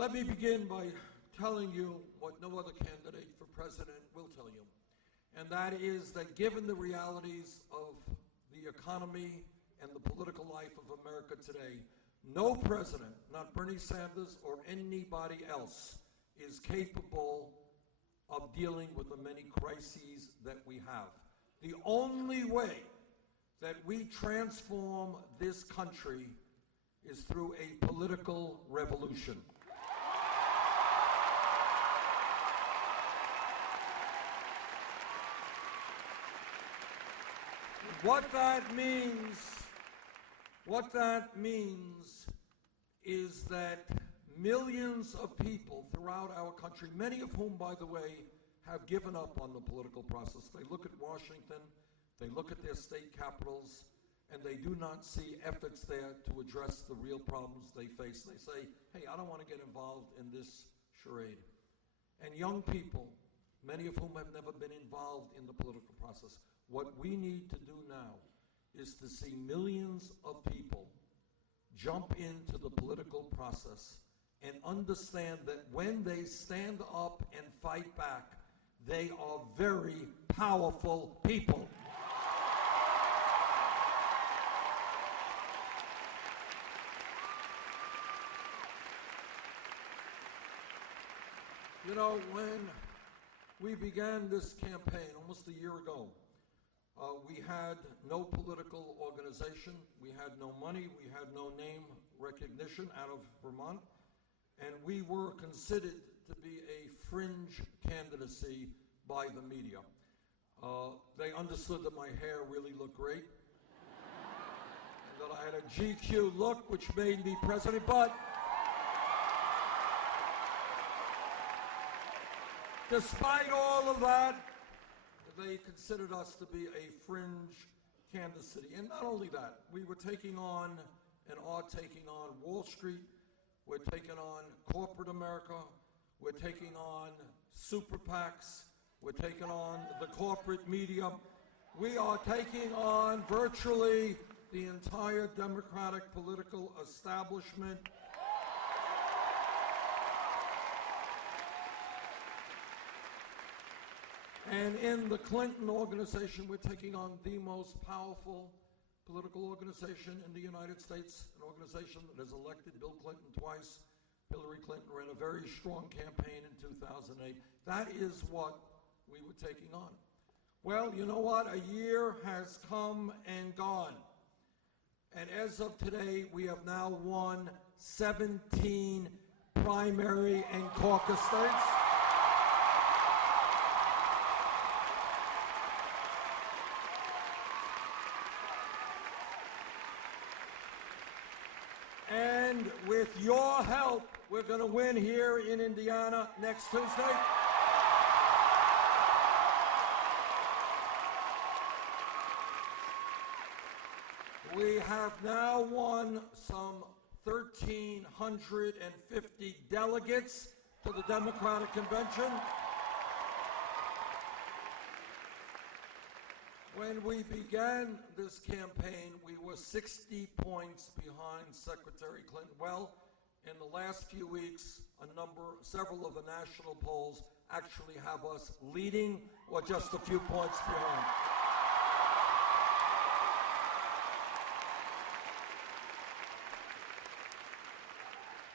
Let me begin by telling you what no other candidate for president will tell you, and that is that given the realities of the economy and the political life of America today, no president, not Bernie Sanders or anybody else, is capable of dealing with the many crises that we have. The only way that we transform this country is through a political revolution. What that means is that millions of people throughout our country, many of whom, by the way, have given up on the political process. They look at Washington, they look at their state capitals, and they do not see efforts there to address the real problems they face. They say, hey, I don't want to get involved in this charade. And young people, many of whom have never been involved in the political process, what we need to do now is to see millions of people jump into the political process and understand that when they stand up and fight back, they are very powerful people. You know, when we began this campaign almost a year ago, we had no political organization, we had no money, we had no name recognition out of Vermont, and we were considered to be a fringe candidacy by the media. They understood that my hair really looked great, and that I had a GQ look, which made me president, but despite all of that, they considered us to be a fringe candidacy. And not only that, we were taking on and are taking on Wall Street, we're taking on corporate America, we're taking on super PACs, we're taking on the corporate media. We are taking on virtually the entire Democratic political establishment. And in the Clinton organization, we're taking on the most powerful political organization in the United States, an organization that has elected Bill Clinton twice. Hillary Clinton ran a very strong campaign in 2008. That is what we were taking on. Well, you know what? A year has come and gone. And as of today, we have now won 17 primary and caucus states. And with your help, we're going to win here in Indiana next Tuesday. We have now won some 1,350 delegates to the Democratic Convention. When we began this campaign, we were 60 points behind Secretary Clinton. Well, in the last few weeks, several of the national polls actually have us leading or just a few points behind.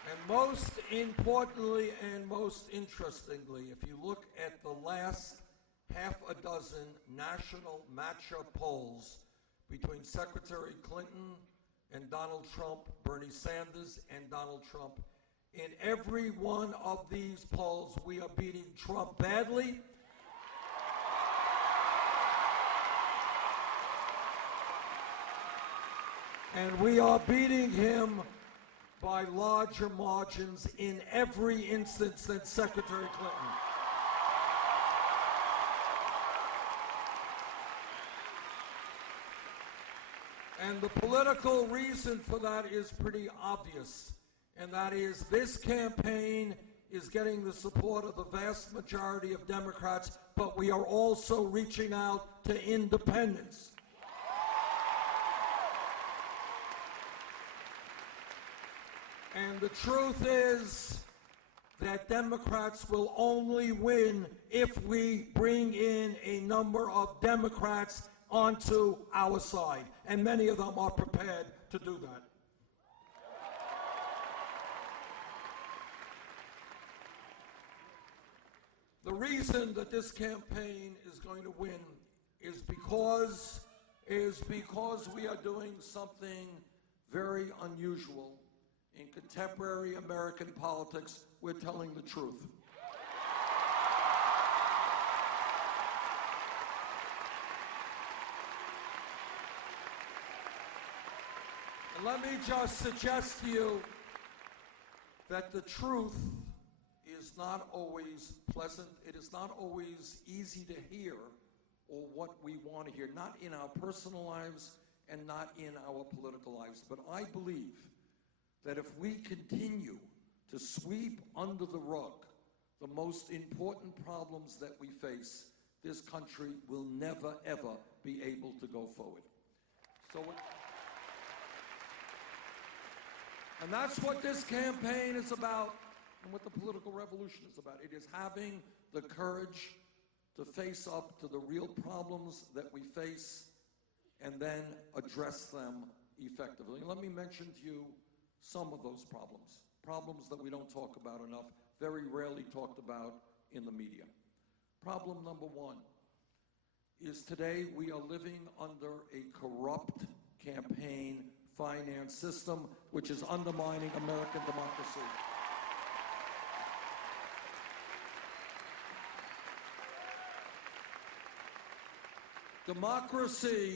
And most importantly and most interestingly, if you look at the last half a dozen national matchup polls between Secretary Clinton and Donald Trump, Bernie Sanders and Donald Trump, in every one of these polls, we are beating Trump badly. And we are beating him by larger margins in every instance than Secretary Clinton. And the political reason for that is pretty obvious, and that is this campaign is getting the support of the vast majority of Democrats, but we are also reaching out to independents. And the truth is that Democrats will only win if we bring in a number of Democrats onto our side, and many of them are prepared to do that. The reason that this campaign is going to win is because we are doing something very unusual. In contemporary American politics, we're telling the truth. And let me just suggest to you that the truth is not always pleasant. It is not always easy to hear or what we want to hear, not in our personal lives and not in our political lives. But I believe that if we continue to sweep under the rug the most important problems that we face, this country will never, ever be able to go forward. And that's what this campaign is about and what the political revolution is about. It is having the courage to face up to the real problems that we face and then address them effectively. Let me mention to you some of those problems that we don't talk about enough, very rarely talked about in the media. Problem number one is today we are living under a corrupt campaign finance system which is undermining American democracy. Democracy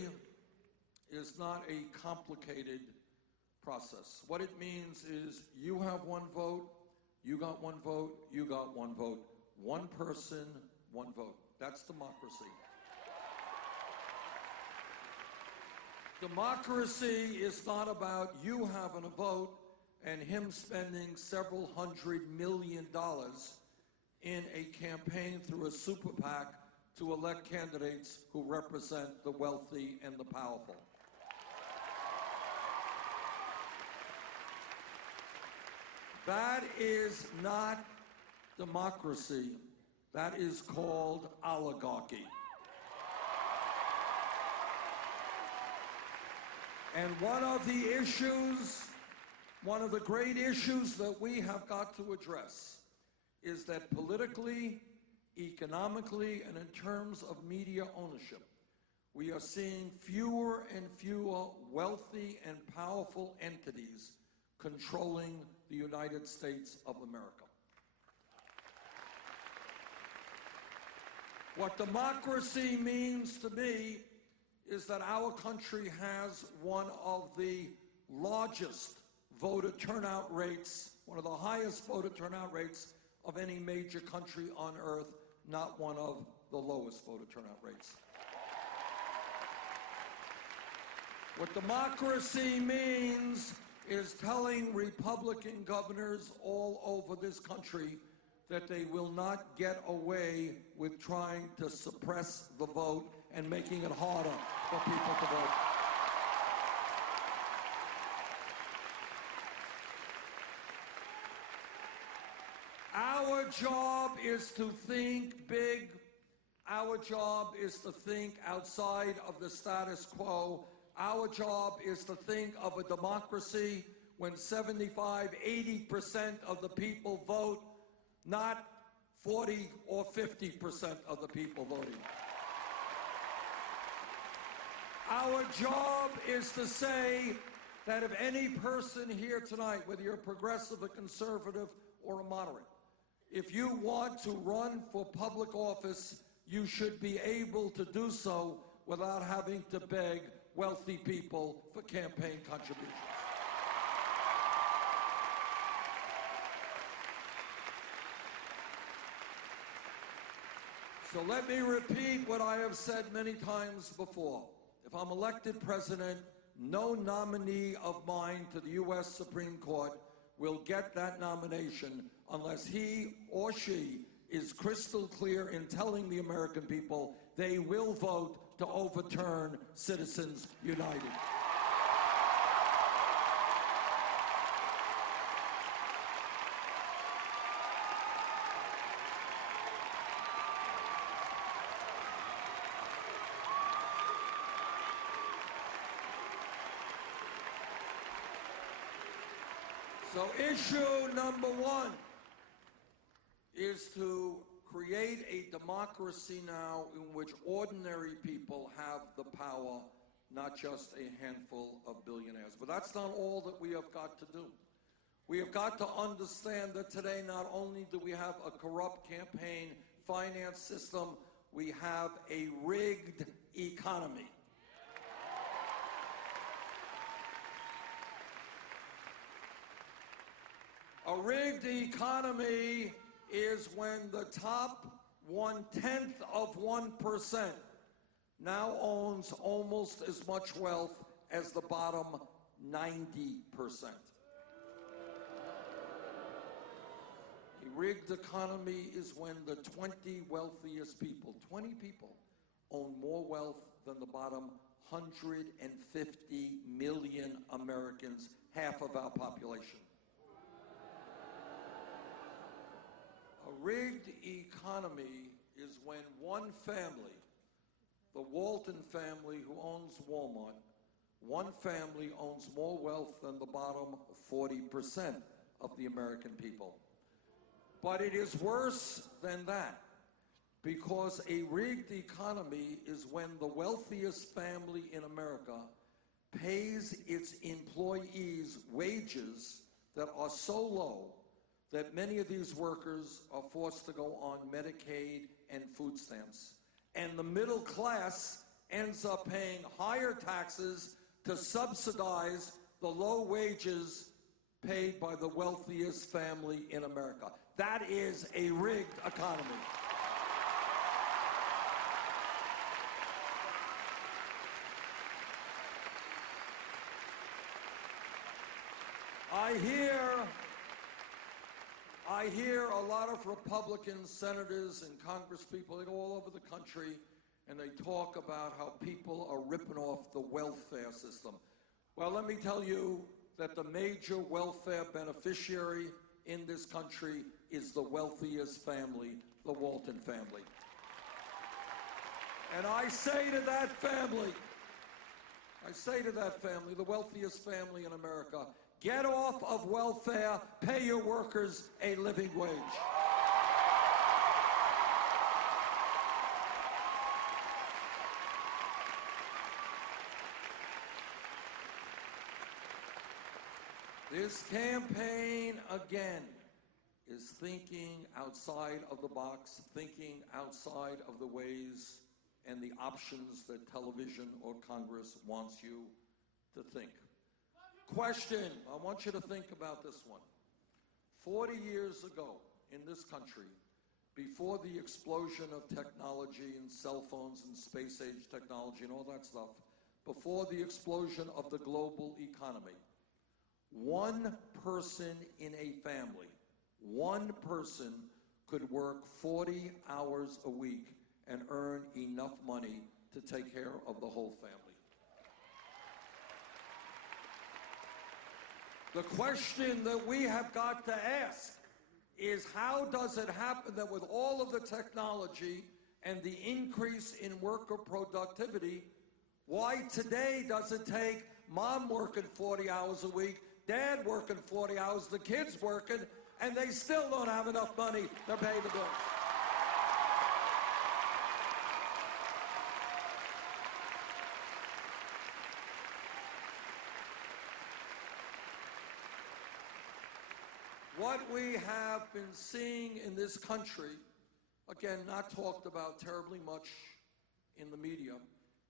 is not a complicated process. What it means is you have one vote, you got one vote, you got one vote. One person, one vote. That's democracy. Democracy is not about you having a vote and him spending several $100 million in a campaign through a super PAC to elect candidates who represent the wealthy and the powerful. That is not democracy. That is called oligarchy. And one of the great issues that we have got to address is that politically, economically, and in terms of media ownership, we are seeing fewer and fewer wealthy and powerful entities controlling the United States of America. What democracy means to me is that our country has one of the largest voter turnout rates, one of the highest voter turnout rates of any major country on earth, not one of the lowest voter turnout rates. What democracy means is telling Republican governors all over this country that they will not get away with trying to suppress the vote and making it harder for people to vote. Our job is to think big. Our job is to think outside of the status quo. Our job is to think of a democracy when 75, 80% of the people vote, not 40 or 50% of the people voting. Our job is to say that if any person here tonight, whether you're a progressive, a conservative, or a moderate, if you want to run for public office, you should be able to do so without having to beg wealthy people for campaign contributions. So let me repeat what I have said many times before. If I'm elected president, no nominee of mine to the U.S. Supreme Court will get that nomination unless he or she is crystal clear in telling the American people they will vote to overturn Citizens United. So issue number one is to create a democracy now in which ordinary people have the power, not just a handful of billionaires. But that's not all that we have got to do. We have got to understand that today not only do we have a corrupt campaign finance system, we have a rigged economy. A rigged economy is when the top 1/10 of 1% now owns almost as much wealth as the bottom 90%. A rigged economy is when the 20 wealthiest people, 20 people, own more wealth than the bottom 150 million Americans, half of our population. A rigged economy is when one family, the Walton family who owns Walmart, one family owns more wealth than the bottom 40% of the American people. But it is worse than that, because a rigged economy is when the wealthiest family in America pays its employees wages that are so low that many of these workers are forced to go on Medicaid and food stamps. And the middle class ends up paying higher taxes to subsidize the low wages paid by the wealthiest family in America. That is a rigged economy. I hear a lot of Republican senators and congresspeople, they go all over the country and they talk about how people are ripping off the welfare system. Well, let me tell you that the major welfare beneficiary in this country is the wealthiest family, the Walton family. And I say to that family, the wealthiest family in America, get off of welfare, pay your workers a living wage. This campaign, again, is thinking outside of the box, thinking outside of the ways and the options that television or Congress wants you to think. Question, I want you to think about this one. 40 years ago in this country, before the explosion of technology and cell phones and space-age technology and all that stuff, before the explosion of the global economy, one person in a family, one person could work 40 hours a week and earn enough money to take care of the whole family. The question that we have got to ask is, how does it happen that with all of the technology and the increase in worker productivity, why today does it take mom working 40 hours a week, dad working 40 hours, the kids working, and they still don't have enough money to pay the bills? What we have been seeing in this country, again, not talked about terribly much in the media,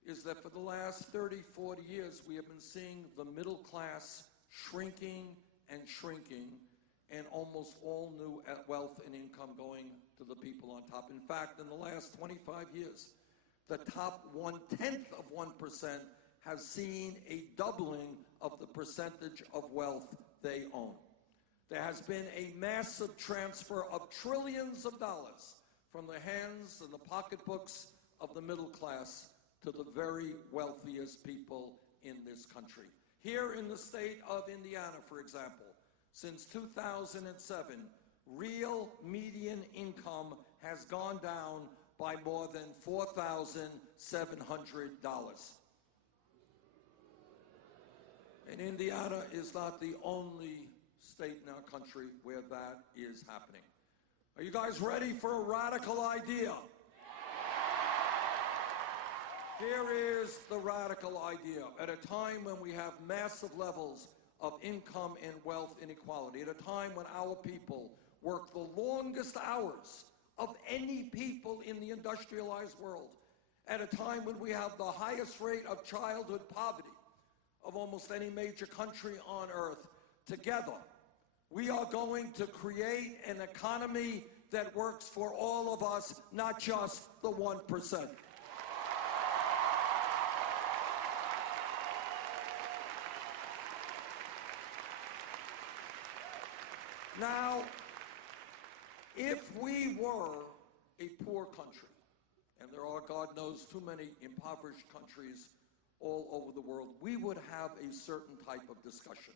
is that for the last 30, 40 years, we have been seeing the middle class shrinking and shrinking, and almost all new wealth and income going to the people on top. In fact, in the last 25 years, the top 1/10 of 1% has seen a doubling of the percentage of wealth they own. There has been a massive transfer of trillions of dollars from the hands and the pocketbooks of the middle class to the very wealthiest people in this country. Here in the state of Indiana, for example, since 2007, real median income has gone down by more than $4,700. And Indiana is not the only state in our country where that is happening. Are you guys ready for a radical idea? Here is the radical idea. At a time when we have massive levels of income and wealth inequality, at a time when our people work the longest hours of any people in the industrialized world, at a time when we have the highest rate of childhood poverty of almost any major country on earth, together, we are going to create an economy that works for all of us, not just the 1%. Now, if we were a poor country, and there are, God knows, too many impoverished countries all over the world, we would have a certain type of discussion.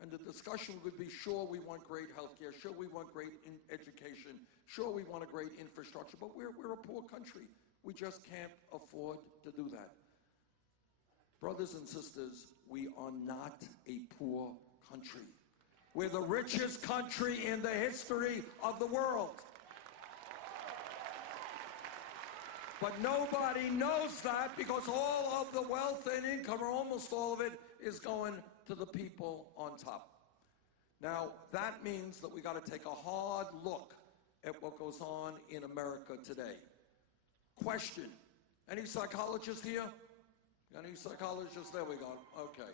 And the discussion would be, sure, we want great health care, sure, we want great education, sure, we want a great infrastructure, but we're a poor country. We just can't afford to do that. Brothers and sisters, we are not a poor country. We're the richest country in the history of the world. But nobody knows that because all of the wealth and income, or almost all of it, is going to the people on top. Now, that means that we got to take a hard look at what goes on in America today. Question, any psychologists here? Any psychologists? There we go. Okay.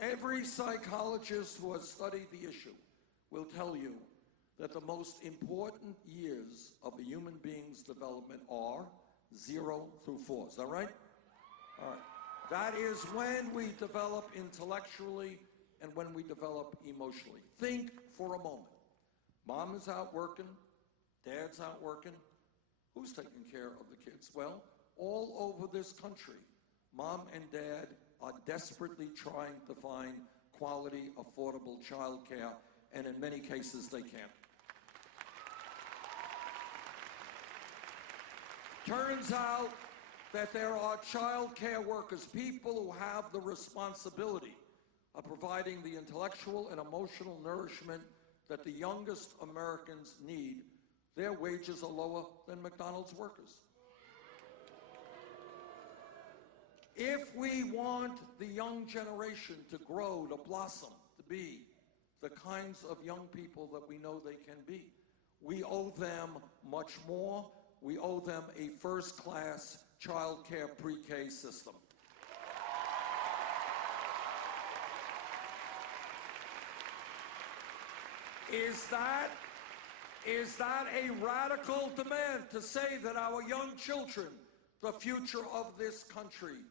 Every psychologist who has studied the issue will tell you that the most important years of a human being's development are 0 through 4. Is that right? All right. That is when we develop intellectually and when we develop emotionally. Think for a moment. Mom is out working, dad's out working. Who's taking care of the kids? Well, all over this country, mom and dad are desperately trying to find quality, affordable child care, and in many cases they can't. Turns out that there are child care workers, people who have the responsibility of providing the intellectual and emotional nourishment that the youngest Americans need. Their wages are lower than McDonald's workers. If we want the young generation to grow, to blossom, to be the kinds of young people that we know they can be, we owe them much more. We owe them a first-class child care pre-K system. Is that a radical demand to say that our young children, the future of this country,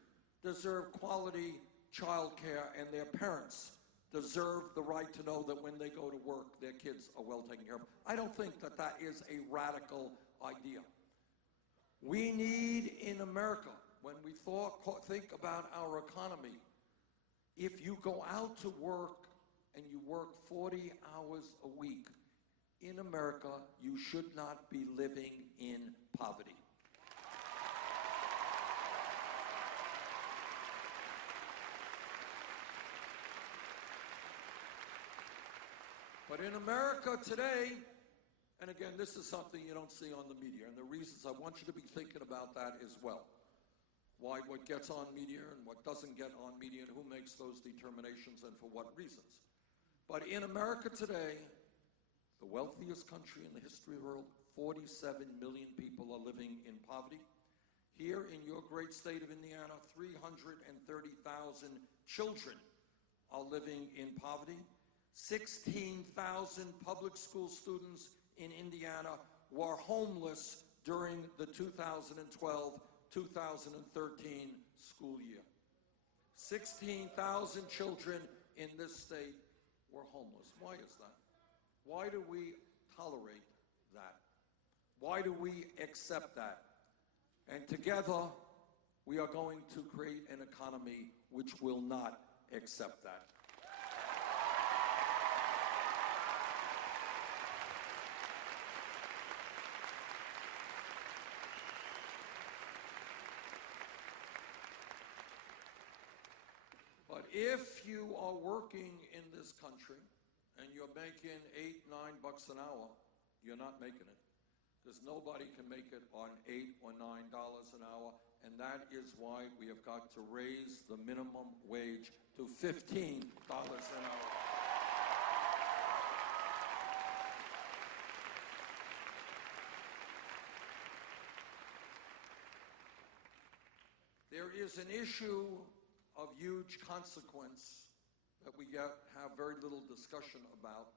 deserve quality child care and their parents deserve the right to know that when they go to work, their kids are well taken care of? I don't think that that is a radical idea. We need in America, when we think about our economy, if you go out to work and you work 40 hours a week, in America, you should not be living in poverty. But in America today, and again, this is something you don't see on the media, and the reasons I want you to be thinking about that as well. Why, what gets on media and what doesn't get on media, and who makes those determinations and for what reasons. But in America today, the wealthiest country in the history of the world, 47 million people are living in poverty. Here in your great state of Indiana, 330,000 children are living in poverty. 16,000 public school students in Indiana were homeless during the 2012-2013 school year. 16,000 children in this state were homeless. Why is that? Why do we tolerate that? Why do we accept that? And together, we are going to create an economy which will not accept that. But if you are working in this country and you're you're making $8, $9 an hour, you're not making it. There's nobody can make it on $8 or $9 an hour, and that is why we have got to raise the minimum wage to $15 an hour. There is an issue of huge consequence that we have very little discussion about,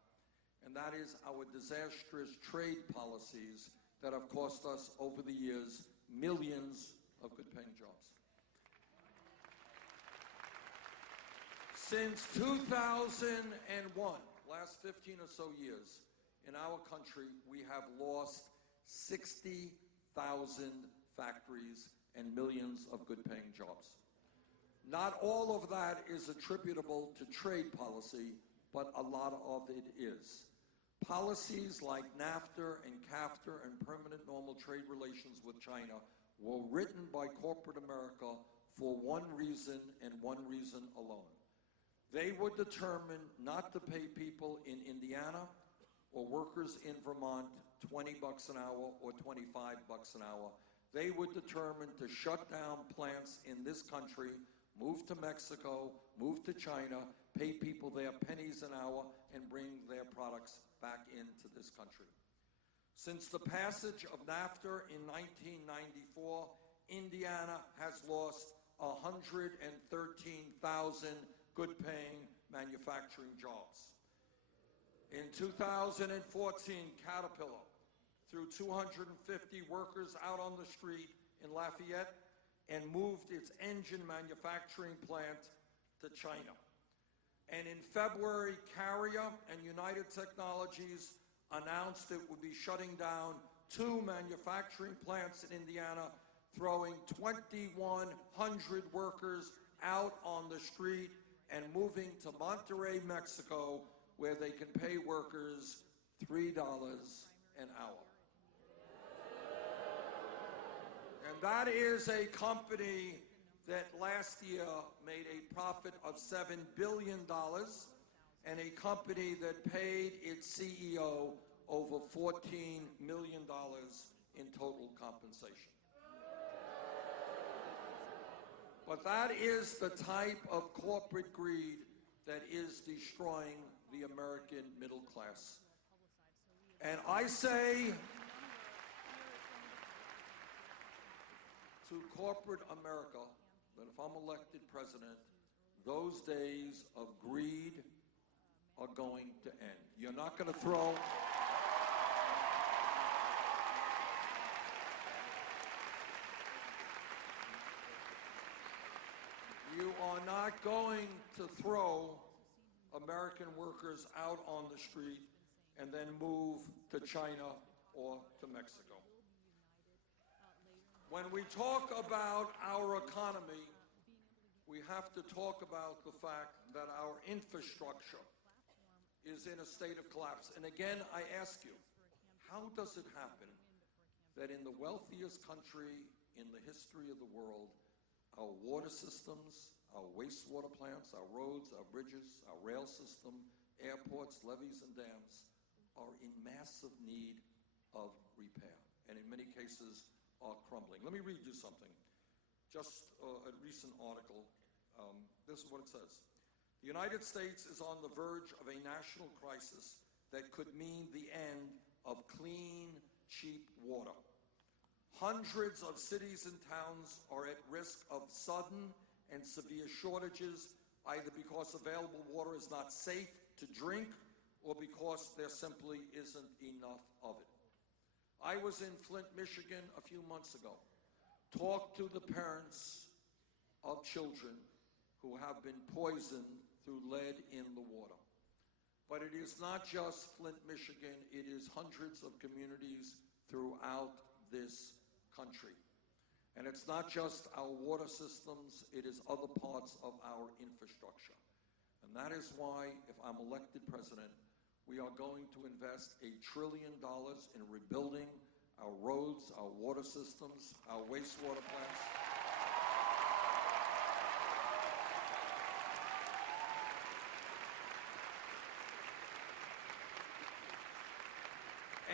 and that is our disastrous trade policies that have cost us over the years millions of good-paying jobs. Since 2001, last 15 or so years, in our country, we have lost 60,000 factories and millions of good-paying jobs. Not all of that is attributable to trade policy, but a lot of it is. Policies like NAFTA and CAFTA and permanent normal trade relations with China were written by corporate America for one reason and one reason alone. They were determined not to pay people in Indiana or workers in Vermont $20 an hour or $25 an hour. They were determined to shut down plants in this country, move to Mexico, move to China, pay people their pennies an hour, and bring their products back into this country. Since the passage of NAFTA in 1994, Indiana has lost 113,000 good-paying manufacturing jobs. In 2014, Caterpillar threw 250 workers out on the street in Lafayette and moved its engine manufacturing plant to China. And in February, Carrier and United Technologies announced it would be shutting down 2 manufacturing plants in Indiana, throwing 2,100 workers out on the street and moving to Monterrey, Mexico, where they can pay workers $3 an hour. And that is a company that last year made a profit of $7 billion and a company that paid its CEO over $14 million in total compensation. But that is the type of corporate greed that is destroying the American middle class. And I say to corporate America that if I'm elected president, those days of greed are going to end. You're not going to throw... You are not going to throw American workers out on the street and then move to China or to Mexico. When we talk about our economy, we have to talk about the fact that our infrastructure is in a state of collapse. And again, I ask you, how does it happen that in the wealthiest country in the history of the world, our water systems, our wastewater plants, our roads, our bridges, our rail system, airports, levees, and dams are in massive need of repair, and in many cases are crumbling? Let me read you something. Just a recent article. This is what it says. The United States is on the verge of a national crisis that could mean the end of clean, cheap water. Hundreds of cities and towns are at risk of sudden and severe shortages, either because available water is not safe to drink or because there simply isn't enough of it. I was in Flint, Michigan a few months ago, talked to the parents of children who have been poisoned through lead in the water. But it is not just Flint, Michigan, it is hundreds of communities throughout this country. And it's not just our water systems, it is other parts of our infrastructure. And that is why, if I'm elected president, we are going to invest $1 trillion in rebuilding our roads, our water systems, our wastewater plants.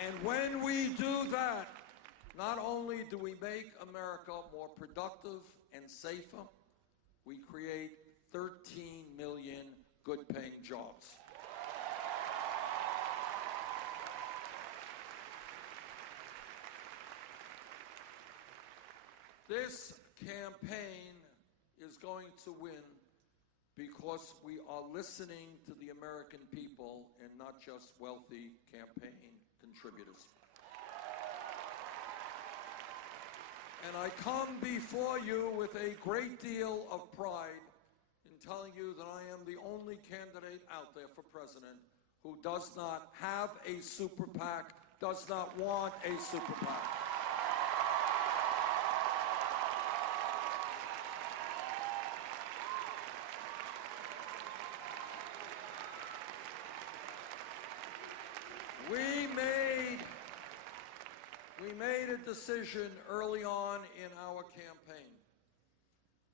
And when we do that, not only do we make America more productive and safer, we create 13 million good-paying jobs. This campaign is going to win because we are listening to the American people and not just wealthy campaign contributors. And I come before you with a great deal of pride in telling you that I am the only candidate out there for president who does not have a super PAC, does not want a super PAC. We made a decision early on in our campaign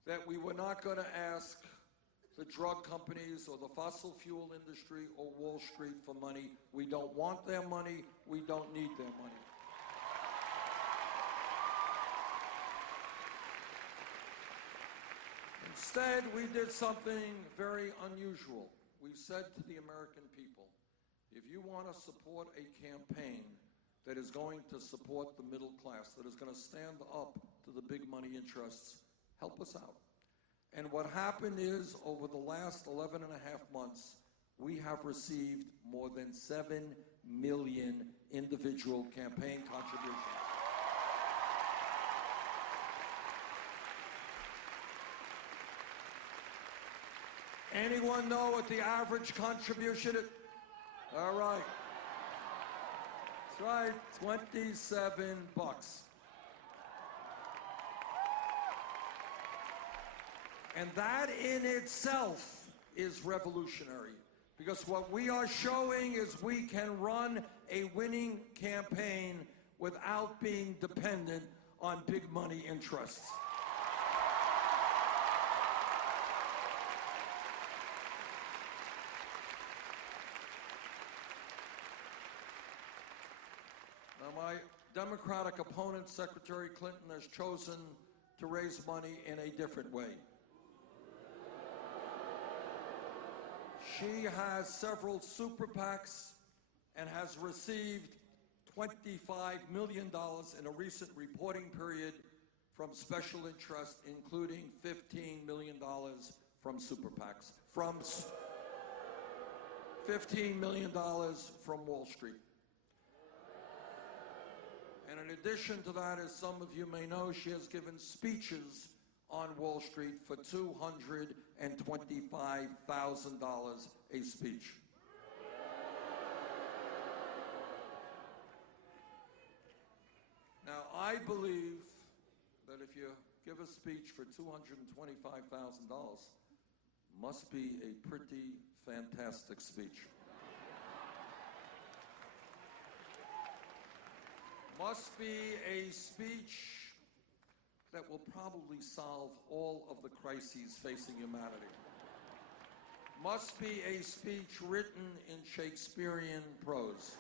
that we were not going to ask the drug companies or the fossil fuel industry or Wall Street for money. We don't want their money. We don't need their money. Instead, we did something very unusual. We said to the American people, if you want to support a campaign that is going to support the middle class, that is going to stand up to the big money interests, help us out. And what happened is, over the last 11 and a half months, we have received more than 7 million individual campaign contributions. Anyone know what the average contribution is? All right. That's right, $27. And that in itself is revolutionary, because what we are showing is we can run a winning campaign without being dependent on big money interests. My Democratic opponent, Secretary Clinton, has chosen to raise money in a different way. She has several super PACs and has received $25 million in a recent reporting period from special interests, including $15 million from super PACs, from $15 million from Wall Street. And in addition to that, as some of you may know, she has given speeches on Wall Street for $225,000 a speech. Now, I believe that if you give a speech for $225,000, must be a pretty fantastic speech. Must be a speech that will probably solve all of the crises facing humanity. Must be a speech written in Shakespearean prose.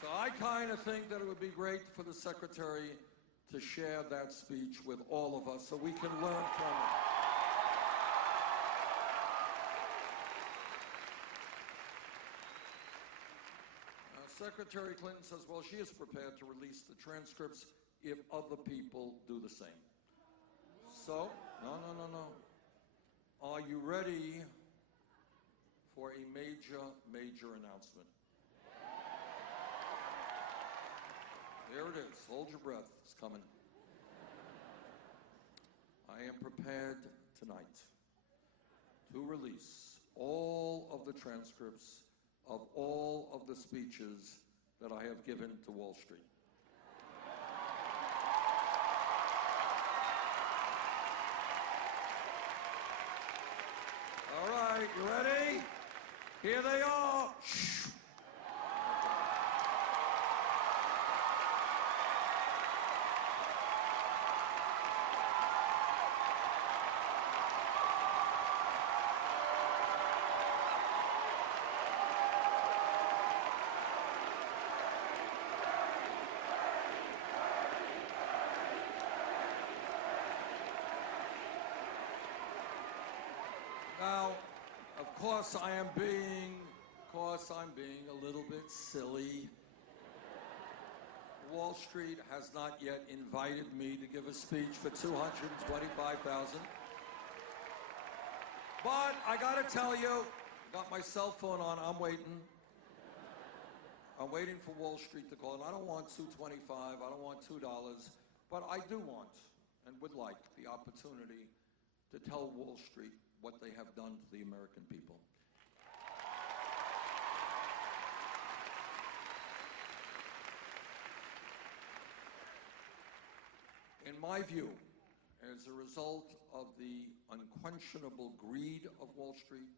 So I kind of think that it would be great for the Secretary to share that speech with all of us so we can learn from it. Secretary Clinton says, well, she is prepared to release the transcripts if other people do the same. So, no. Are you ready for a major, major announcement? There it is. Hold your breath. It's coming. I am prepared tonight to release all of the transcripts of all of the speeches that I have given to Wall Street. All right, you ready? Here they are. Shh. Now, of course, I'm being a little bit silly. Wall Street has not yet invited me to give a speech for $225,000. But I gotta tell you, got my cell phone on, I'm waiting. I'm waiting for Wall Street to call, and I don't want $225, I don't want $2, but I do want and would like the opportunity to tell Wall Street what they have done to the American people. In my view, as a result of the unquestionable greed of Wall Street,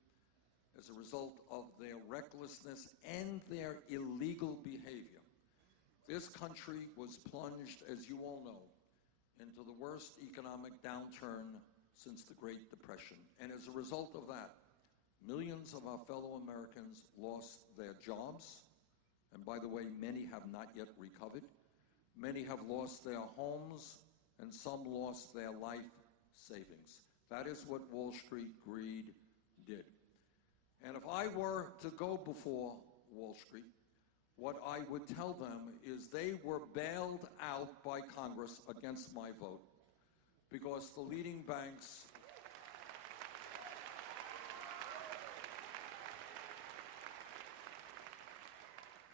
as a result of their recklessness and their illegal behavior, this country was plunged, as you all know, into the worst economic downturn since the Great Depression. And as a result of that, millions of our fellow Americans lost their jobs. And by the way, many have not yet recovered. Many have lost their homes, and some lost their life savings. That is what Wall Street greed did. And if I were to go before Wall Street, what I would tell them is they were bailed out by Congress against my vote because the leading banks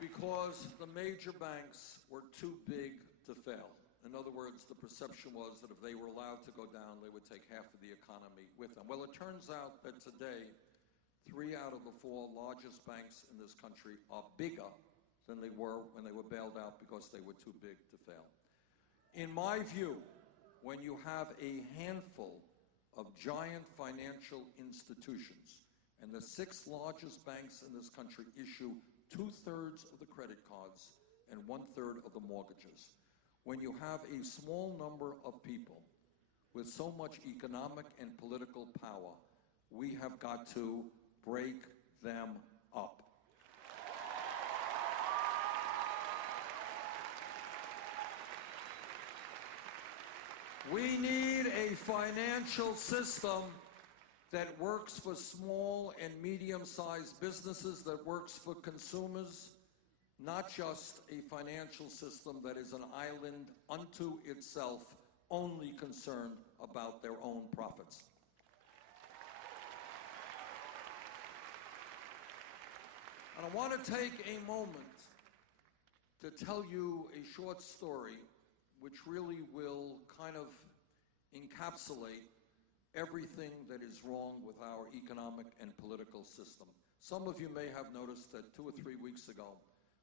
because the major banks were too big to fail. In other words, the perception was that if they were allowed to go down, they would take half of the economy with them. Well, it turns out that today, 3 out of the 4 largest banks in this country are bigger than they were when they were bailed out because they were too big to fail. In my view, when you have a handful of giant financial institutions, and the 6 largest banks in this country issue 2/3 of the credit cards and 1/3 of the mortgages, when you have a small number of people with so much economic and political power, we have got to break them up. We need a financial system that works for small and medium-sized businesses, that works for consumers, not just a financial system that is an island unto itself, only concerned about their own profits. And I want to take a moment to tell you a short story which really will kind of encapsulate everything that is wrong with our economic and political system. Some of you may have noticed that 2 or 3 weeks ago,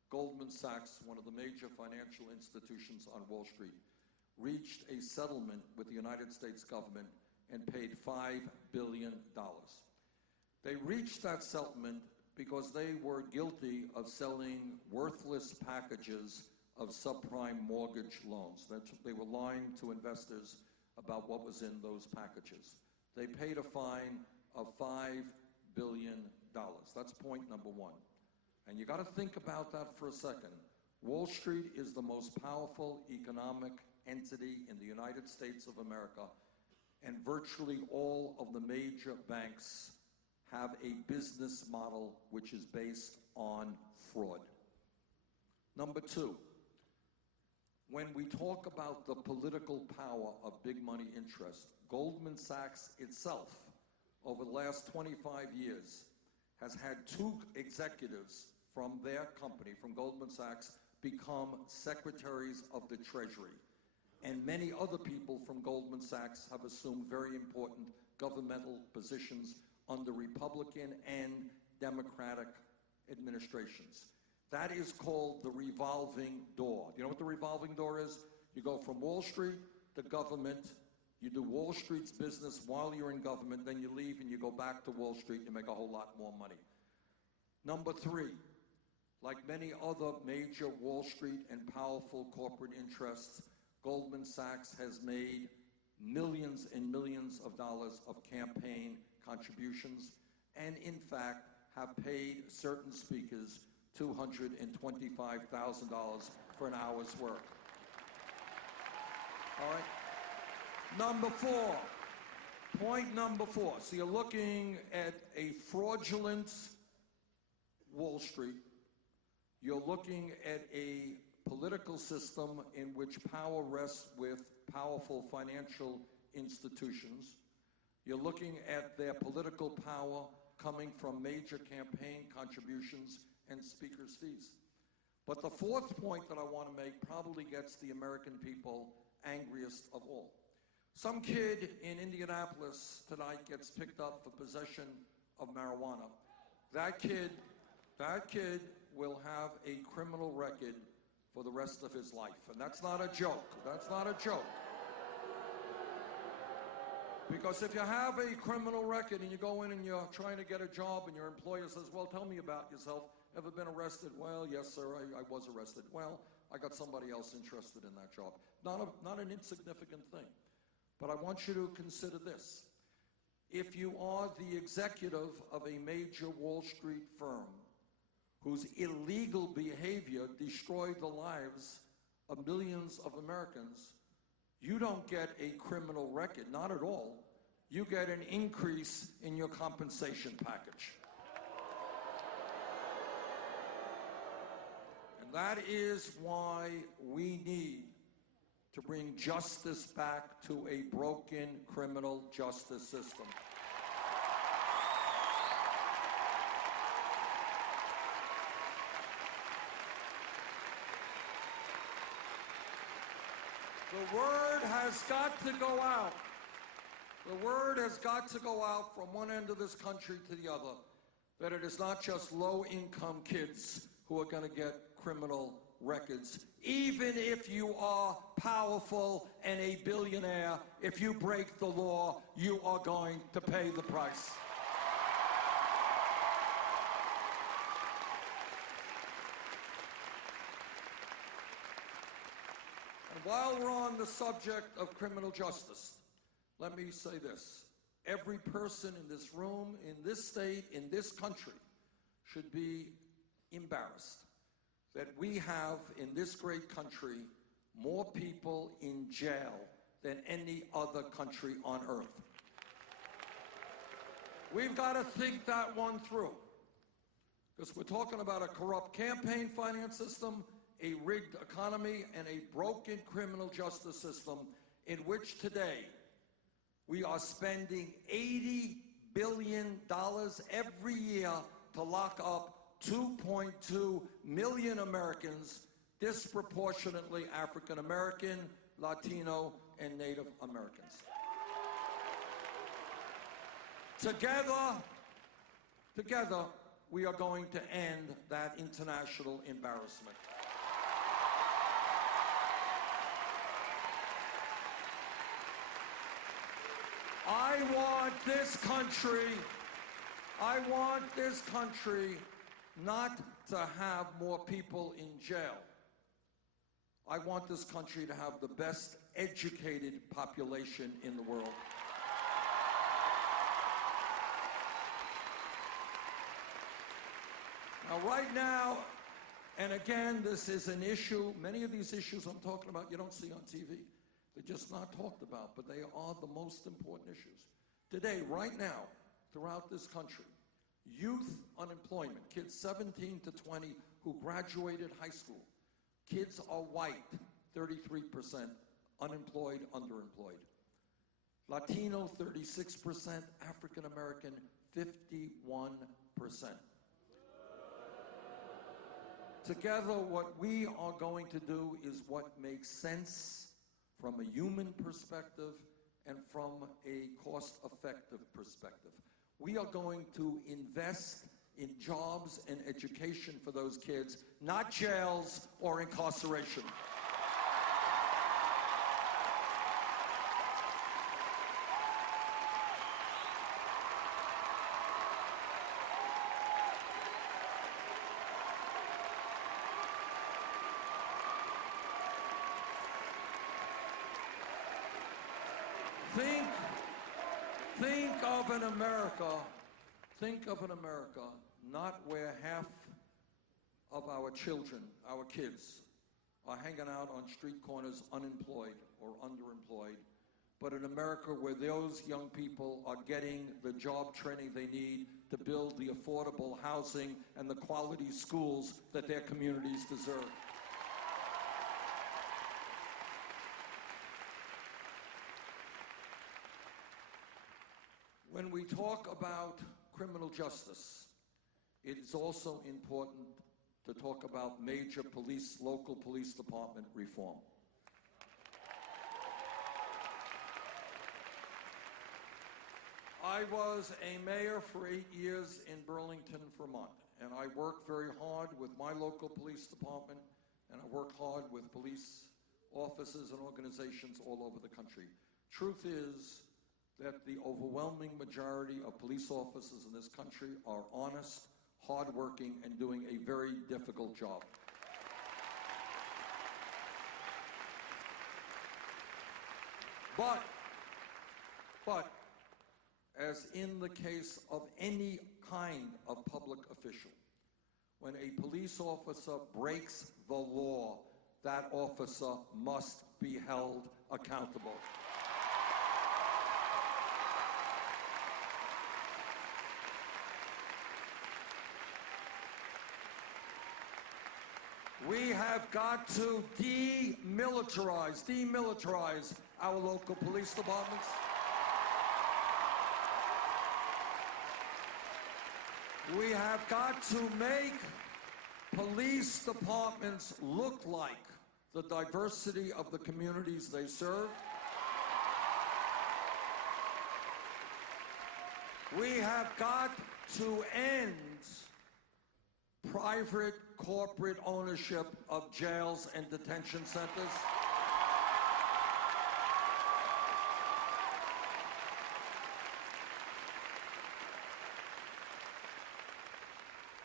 Goldman Sachs, one of the major financial institutions on Wall Street, reached a settlement with the United States government and paid $5 billion. They reached that settlement because they were guilty of selling worthless packages of subprime mortgage loans. They were lying to investors about what was in those packages. They paid a fine of $5 billion. That's point number one. And you got to think about that for a second. Wall Street is the most powerful economic entity in the United States of America, and virtually all of the major banks have a business model which is based on fraud. Number two, when we talk about the political power of big money interest, Goldman Sachs itself, over the last 25 years, has had 2 executives from their company, from Goldman Sachs, become secretaries of the Treasury. And many other people from Goldman Sachs have assumed very important governmental positions under Republican and Democratic administrations. That is called the revolving door. You know what the revolving door is? You go from Wall Street to government, you do Wall Street's business while you're in government, then you leave and you go back to Wall Street, you make a whole lot more money. Number 3, like many other major Wall Street and powerful corporate interests, Goldman Sachs has made millions and millions of dollars of campaign contributions, and in fact have paid certain speakers $225,000 for an hour's work. All right? Number 4, Point number 4. So you're looking at a fraudulent Wall Street. You're looking at a political system in which power rests with powerful financial institutions. You're looking at their political power coming from major campaign contributions and speakers' fees. But the 4th point that I want to make probably gets the American people angriest of all. Some kid in Indianapolis tonight gets picked up for possession of marijuana. That kid will have a criminal record for the rest of his life. And that's not a joke. That's not a joke. Because if you have a criminal record and you go in and you're trying to get a job and your employer says, well, tell me about yourself. Ever been arrested? Well, yes, sir, I was arrested. Well, I got somebody else interested in that job. Not an insignificant thing. But I want you to consider this. If you are the executive of a major Wall Street firm whose illegal behavior destroyed the lives of millions of Americans, you don't get a criminal record, not at all. You get an increase in your compensation package. And that is why we need to bring justice back to a broken criminal justice system. The word has got to go out. The word has got to go out from one end of this country to the other, that it is not just low-income kids who are going to get criminal records. Even if you are powerful and a billionaire, if you break the law, you are going to pay the price. While we're on the subject of criminal justice, let me say this. Every person in this room, in this state, in this country, should be embarrassed that we have, in this great country, more people in jail than any other country on earth. We've got to think that one through, because we're talking about a corrupt campaign finance system, a rigged economy, and a broken criminal justice system in which today we are spending $80 billion every year to lock up 2.2 million Americans, disproportionately African American, Latino, and Native Americans. Together, we are going to end that international embarrassment. I want this country not to have more people in jail. I want this country to have the best educated population in the world. Now, right now, and again, this is an issue, many of these issues I'm talking about you don't see on TV. They're just not talked about, but they are the most important issues. Today, right now, throughout this country, youth unemployment, kids 17 to 20 who graduated high school, kids are white, 33%, unemployed, underemployed. Latino, 36%, African American, 51%. Together, what we are going to do is what makes sense from a human perspective and from a cost-effective perspective. We are going to invest in jobs and education for those kids, not jails or incarceration. Think of an America not where half of our children, our kids, are hanging out on street corners unemployed or underemployed, but an America where those young people are getting the job training they need to build the affordable housing and the quality schools that their communities deserve. When we talk about criminal justice, it is also important to talk about major local police department reform. I was a mayor for 8 years in Burlington, Vermont, and I worked very hard with my local police department, and I work hard with police officers and organizations all over the country. Truth is that the overwhelming majority of police officers in this country are honest, hardworking, and doing a very difficult job. But, as in the case of any kind of public official, when a police officer breaks the law, that officer must be held accountable. We have got to demilitarize our local police departments. We have got to make police departments look like the diversity of the communities they serve. We have got to end private corporate ownership of jails and detention centers.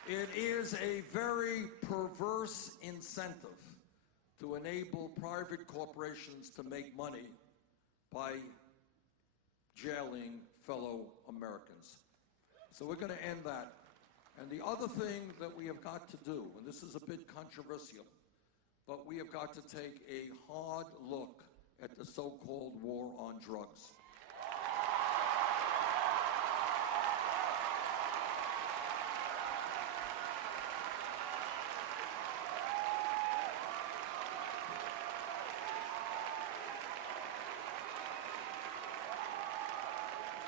It is a very perverse incentive to enable private corporations to make money by jailing fellow Americans. So we're going to end that. And the other thing that we have got to do, and this is a bit controversial, but we have got to take a hard look at the so-called war on drugs.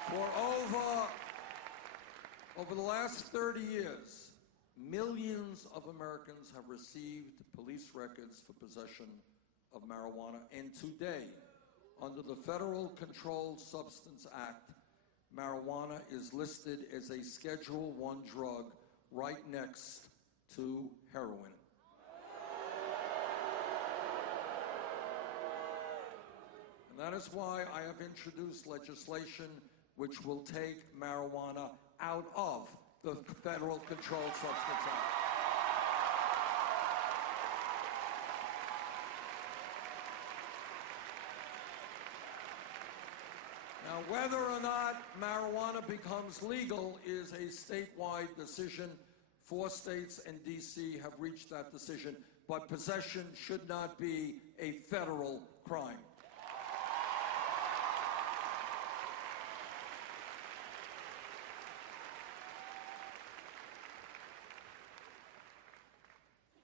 For over the last 30 years, millions of Americans have received police records for possession of marijuana, and today, under the Federal Controlled Substance Act, marijuana is listed as a Schedule I drug right next to heroin. And that is why I have introduced legislation which will take marijuana out of the Federal Controlled Substance Act. Now, whether or not marijuana becomes legal is a statewide decision. 4 states and D.C. have reached that decision, but possession should not be a federal crime.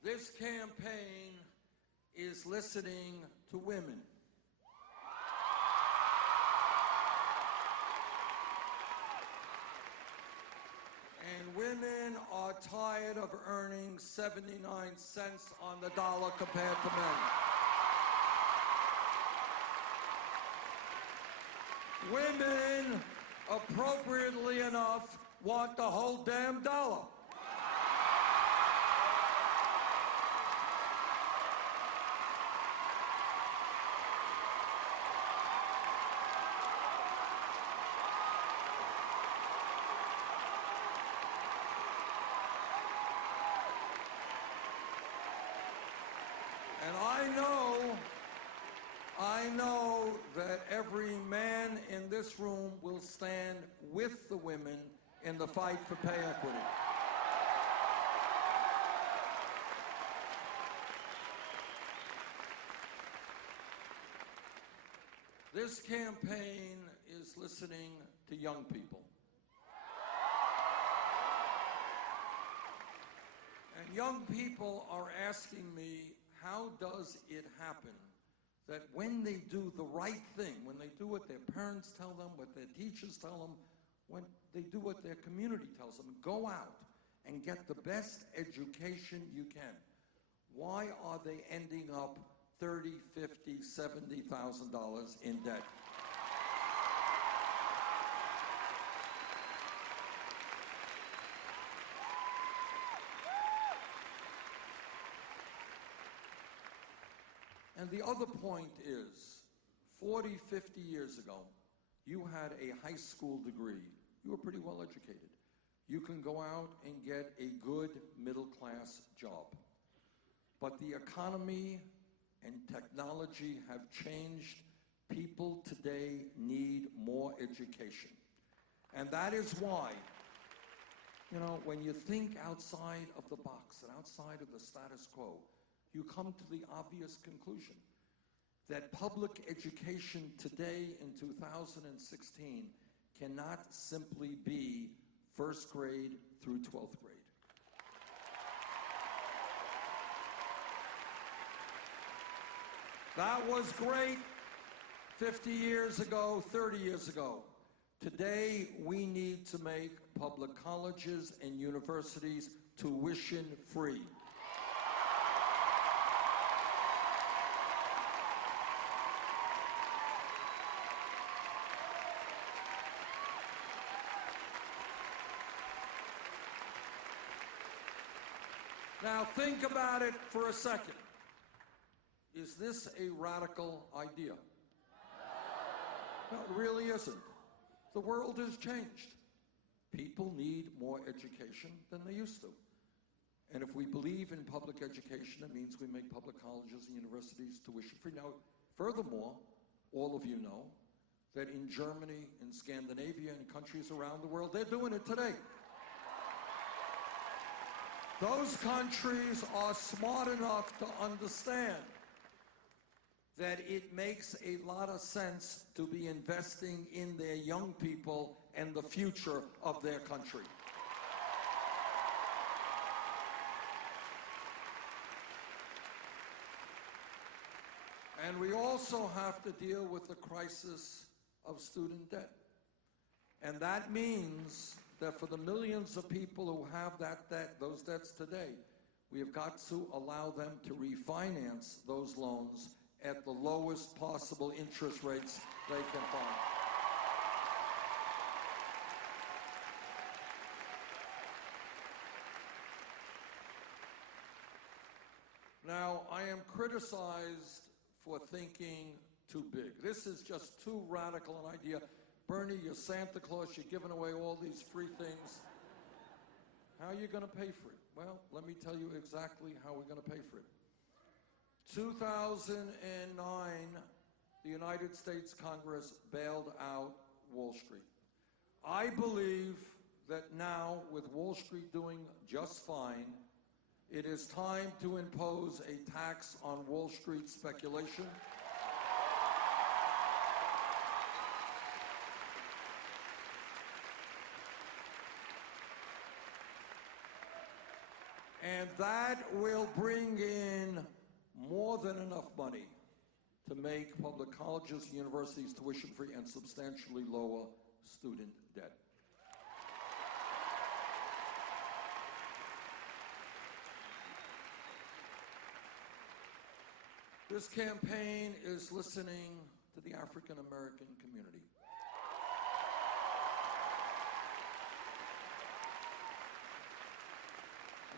This campaign is listening to women. And women are tired of earning 79 cents on the dollar compared to men. Women, appropriately enough, want the whole damn dollar. And I know that every man in this room will stand with the women in the fight for pay equity. This campaign is listening to young people. And young people are asking me, how does it happen that when they do the right thing, when they do what their parents tell them, what their teachers tell them, when they do what their community tells them, go out and get the best education you can, why are they ending up $30,000, $50,000, $70,000 in debt? And the other point is, 40, 50 years ago, you had a high school degree. You were pretty well educated. You can go out and get a good middle-class job. But the economy and technology have changed. People today need more education. And that is why, you know, when you think outside of the box and outside of the status quo, you come to the obvious conclusion that public education today in 2016 cannot simply be first grade through 12th grade. That was great 50 years ago, 30 years ago. Today, we need to make public colleges and universities tuition-free. Now think about it for a second. Is this a radical idea? No, it really isn't. The world has changed. People need more education than they used to. And if we believe in public education, it means we make public colleges and universities tuition-free. Now, furthermore, all of you know that in Germany, in Scandinavia, and countries around the world, they're doing it today. Those countries are smart enough to understand that it makes a lot of sense to be investing in their young people and the future of their country. And we also have to deal with the crisis of student debt. And that means that for the millions of people who have that debt, those debts today, we have got to allow them to refinance those loans at the lowest possible interest rates they can find. Now, I am criticized for thinking too big. This is just too radical an idea. Bernie, you're Santa Claus, you're giving away all these free things. How are you going to pay for it? Well, let me tell you exactly how we're going to pay for it. 2009, the United States Congress bailed out Wall Street. I believe that now, with Wall Street doing just fine, it is time to impose a tax on Wall Street speculation. And that will bring in more than enough money to make public colleges and universities tuition-free and substantially lower student debt. This campaign is listening to the African American community.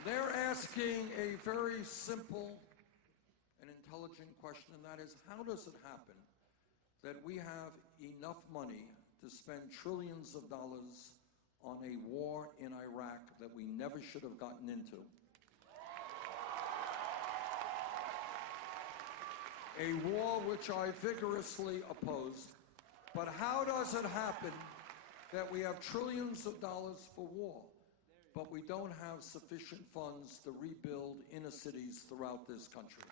They're asking a very simple and intelligent question, and that is, how does it happen that we have enough money to spend trillions of dollars on a war in Iraq that we never should have gotten into? A war which I vigorously opposed. But how does it happen that we have trillions of dollars for war, but we don't have sufficient funds to rebuild inner cities throughout this country?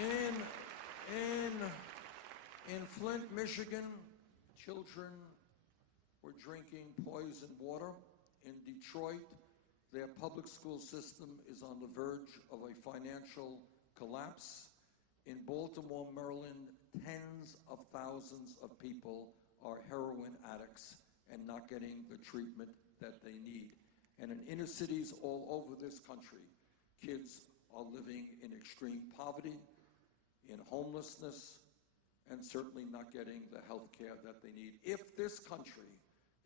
In, in, in Flint, Michigan, children were drinking poisoned water. In Detroit, their public school system is on the verge of a financial collapse. In Baltimore, Maryland, tens of thousands of people are heroin addicts and not getting the treatment that they need. And in inner cities all over this country, kids are living in extreme poverty, in homelessness, and certainly not getting the health care that they need. If this country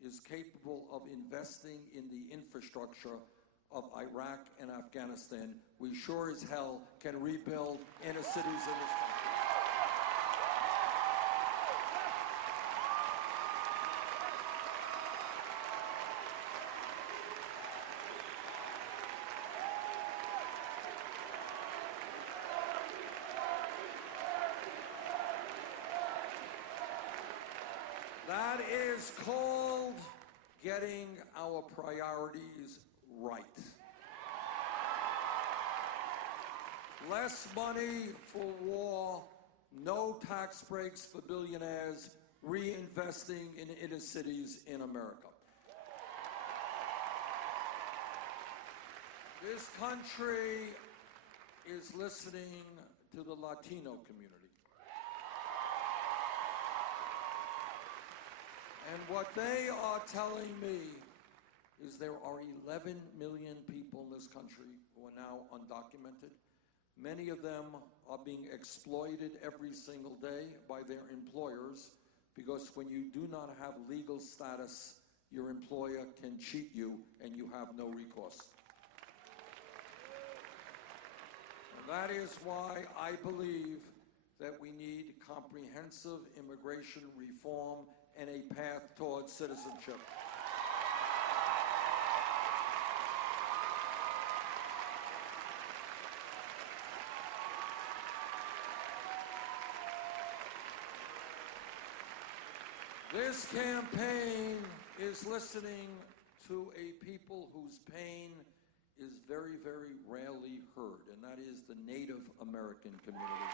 is capable of investing in the infrastructure of Iraq and Afghanistan, we sure as hell can rebuild inner cities in this country. That is called getting our priorities right. Less money for war, no tax breaks for billionaires, reinvesting in inner cities in America. This country is listening to the Latino community. And what they are telling me is there are 11 million people in this country who are now undocumented. Many of them are being exploited every single day by their employers because when you do not have legal status, your employer can cheat you and you have no recourse. And that is why I believe that we need comprehensive immigration reform and a path towards citizenship. This campaign is listening to a people whose pain is very, very rarely heard, and that is the Native American community.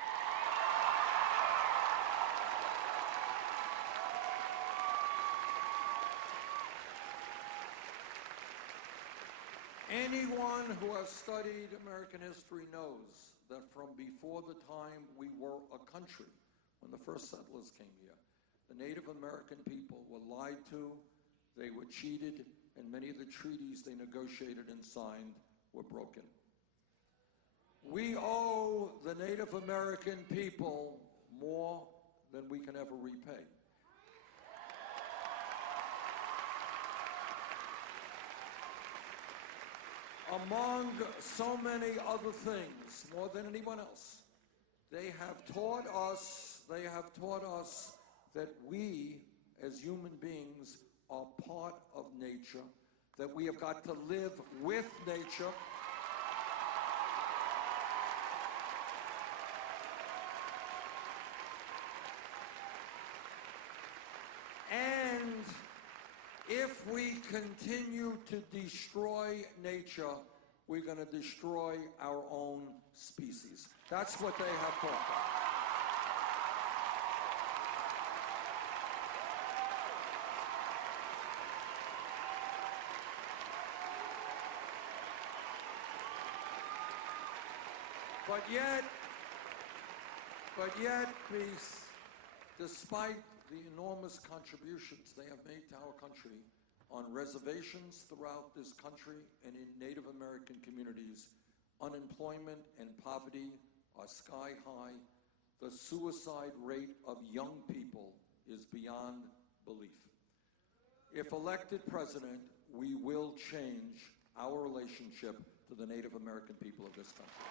Anyone who has studied American history knows that from before the time we were a country, when the first settlers came here, the Native American people were lied to, they were cheated, and many of the treaties they negotiated and signed were broken. We owe the Native American people more than we can ever repay. Among so many other things, more than anyone else, they have taught us that we, as human beings, are part of nature, that we have got to live with nature. And if we continue to destroy nature, we're going to destroy our own species. That's what they have taught us. But yet, despite the enormous contributions they have made to our country on reservations throughout this country and in Native American communities, unemployment and poverty are sky high. The suicide rate of young people is beyond belief. If elected president, we will change our relationship to the Native American people of this country.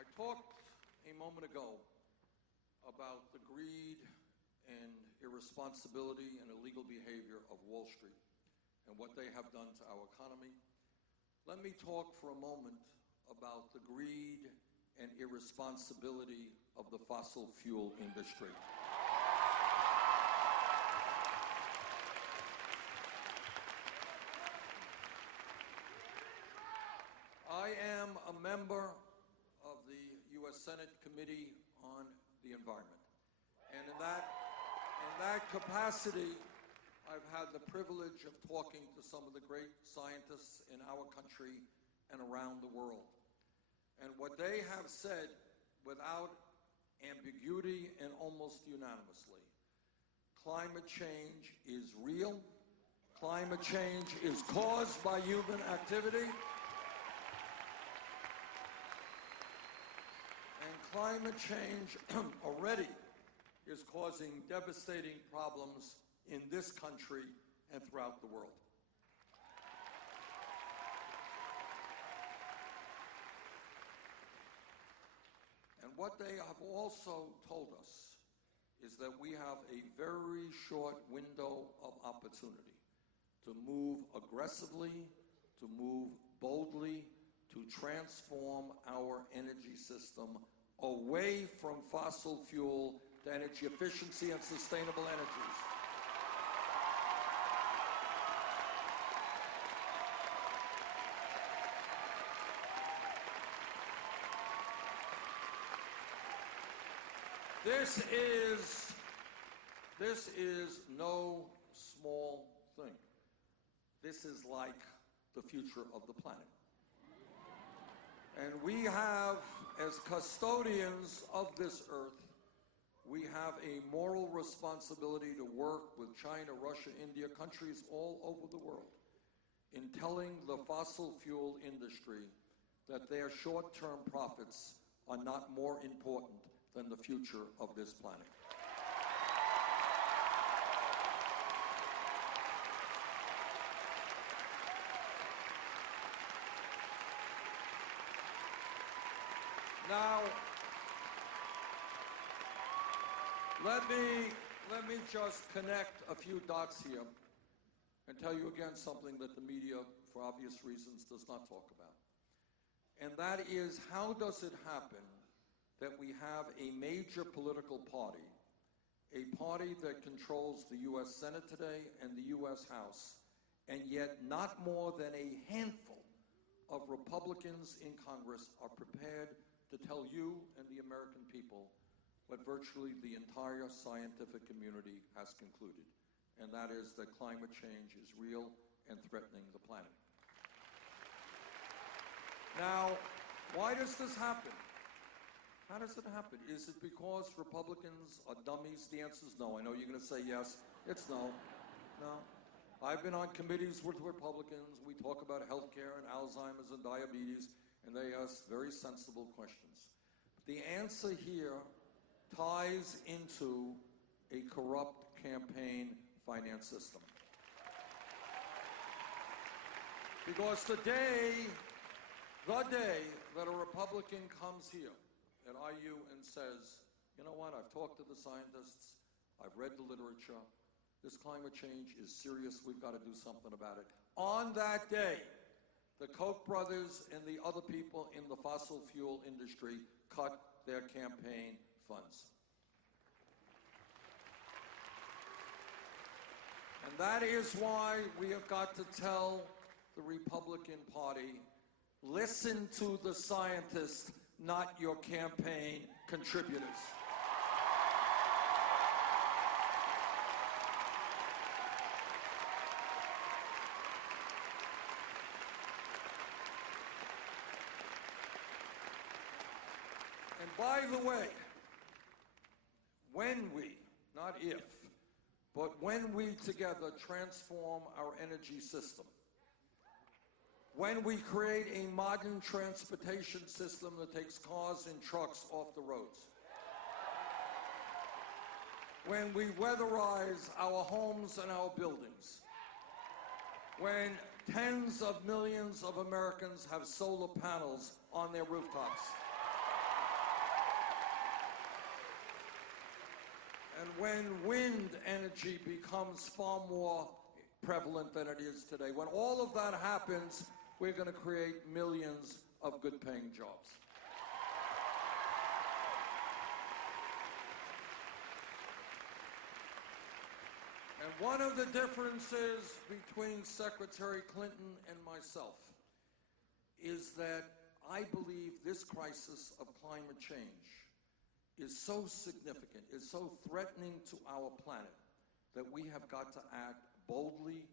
I talked a moment ago about the greed and irresponsibility and illegal behavior of Wall Street and what they have done to our economy. Let me talk for a moment about the greed and irresponsibility of the fossil fuel industry. I am a member of the U.S. Senate Committee on the Environment. And in that capacity, I've had the privilege of talking to some of the great scientists in our country and around the world. And what they have said without ambiguity and almost unanimously, climate change is real, climate change is caused by human activity, and climate change already is causing devastating problems in this country and throughout the world. And what they have also told us is that we have a very short window of opportunity to move aggressively, to move boldly, to transform our energy system away from fossil fuel to energy efficiency and sustainable energies. This is no small thing. This is like the future of the planet. And we have, as custodians of this earth, we have a moral responsibility to work with China, Russia, India, countries all over the world, in telling the fossil fuel industry that their short-term profits are not more important than the future of this planet. Now, let me just connect a few dots here and tell you again something that the media, for obvious reasons, does not talk about. And that is, how does it happen that we have a major political party, a party that controls the U.S. Senate today and the U.S. House, and yet not more than a handful of Republicans in Congress are prepared to tell you and the American people what virtually the entire scientific community has concluded, and that is that climate change is real and threatening the planet. Now, why does this happen? How does it happen? Is it because Republicans are dummies? The answer is no. I know you're going to say yes. It's no. No. I've been on committees with Republicans. We talk about health care and Alzheimer's and diabetes, and they ask very sensible questions. The answer here ties into a corrupt campaign finance system. Because the day that a Republican comes here at IU and says, you know what, I've talked to the scientists, I've read the literature, this climate change is serious, we've got to do something about it. On that day, the Koch brothers and the other people in the fossil fuel industry cut their campaign funds. And that is why we have got to tell the Republican Party, listen to the scientists, not your campaign contributors. And by the way, when we, not if, but when we together transform our energy system, when we create a modern transportation system that takes cars and trucks off the roads, when we weatherize our homes and our buildings, when tens of millions of Americans have solar panels on their rooftops, and when wind energy becomes far more prevalent than it is today, when all of that happens, we're going to create millions of good-paying jobs. And one of the differences between Secretary Clinton and myself is that I believe this crisis of climate change is so significant, is so threatening to our planet, that we have got to act boldly.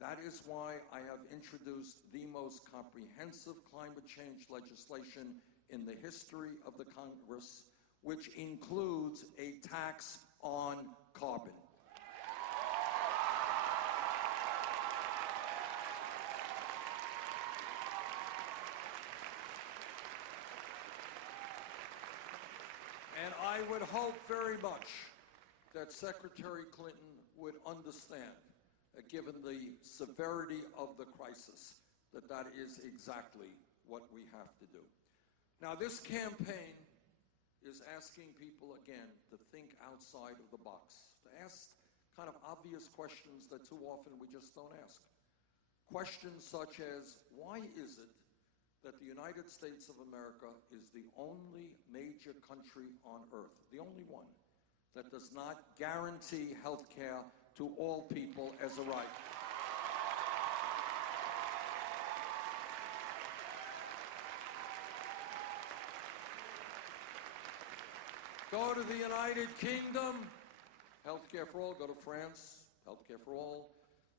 That is why I have introduced the most comprehensive climate change legislation in the history of the Congress, which includes a tax on carbon. And I would hope very much that Secretary Clinton would understand, given the severity of the crisis, that that is exactly what we have to do. Now, this campaign is asking people, again, to think outside of the box, to ask kind of obvious questions that too often we just don't ask. Questions such as, why is it that the United States of America is the only major country on earth, the only one, that does not guarantee health care to all people as a right? Go to the United Kingdom, health care for all. Go to France, health care for all.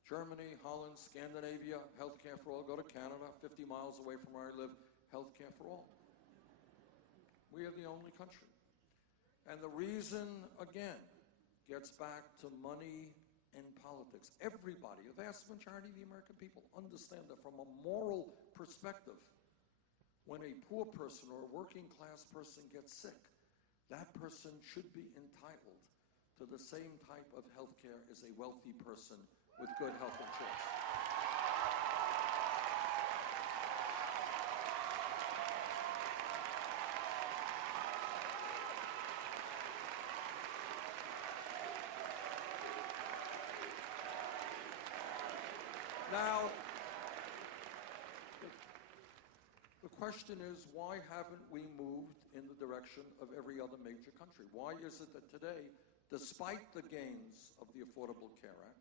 Germany, Holland, Scandinavia, health care for all. Go to Canada, 50 miles away from where I live, health care for all. We are the only country. And the reason, again, gets back to money and politics. Everybody, the vast majority of the American people, understand that from a moral perspective, when a poor person or a working class person gets sick, that person should be entitled to the same type of health care as a wealthy person with good health insurance. Now, the question is, why haven't we moved in the direction of every other major country? Why is it that today, despite the gains of the Affordable Care Act,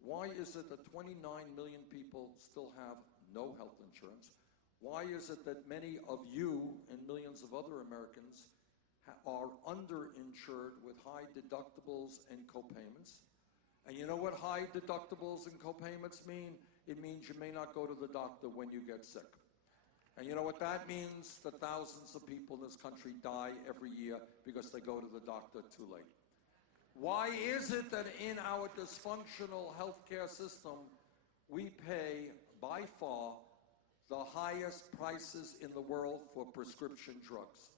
why is it that 29 million people still have no health insurance? Why is it that many of you and millions of other Americans are underinsured with high deductibles and copayments? And you know what high deductibles and copayments mean? It means you may not go to the doctor when you get sick. And you know what that means? That thousands of people in this country die every year because they go to the doctor too late. Why is it that in our dysfunctional healthcare system, we pay by far the highest prices in the world for prescription drugs?